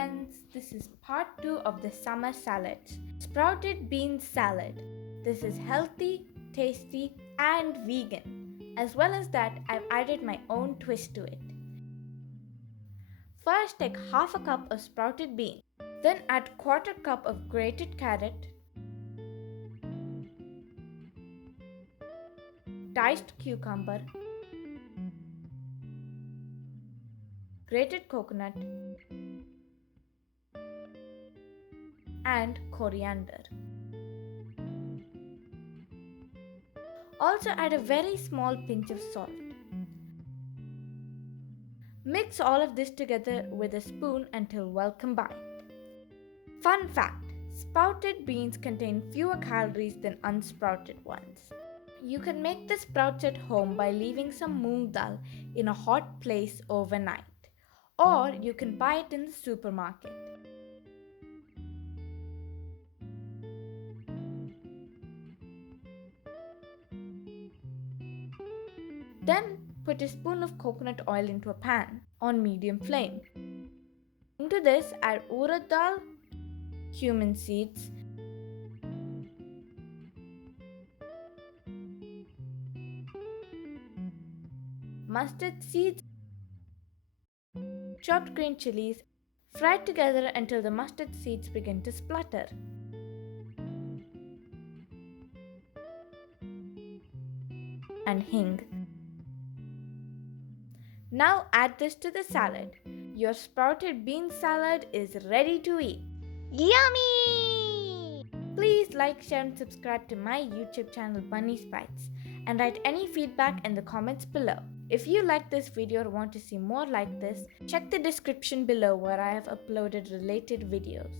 friends, this is part 2 of the summer salads. Sprouted bean salad. This is healthy, tasty and vegan. As well as that, I've added my own twist to it. First take half a cup of sprouted beans. Then add quarter cup of grated carrot, diced cucumber, grated coconut and coriander. Also add a very small pinch of salt. Mix all of this together with a spoon until well combined. Fun fact, sprouted beans contain fewer calories than unsprouted ones. You can make the sprouts at home by leaving some moong dal in a hot place overnight, or you can buy it in the supermarket. Then put a spoon of coconut oil into a pan on medium flame. Into this add urad dal, cumin seeds, mustard seeds, chopped green chilies, fried together until the mustard seeds begin to splutter. And hing. Now add this to the salad. Your sprouted bean salad is ready to eat. Yummy! Please like, share and subscribe to my YouTube channel Bunny Spites and write any feedback in the comments below. If you like this video or want to see more like this, check the description below where I have uploaded related videos.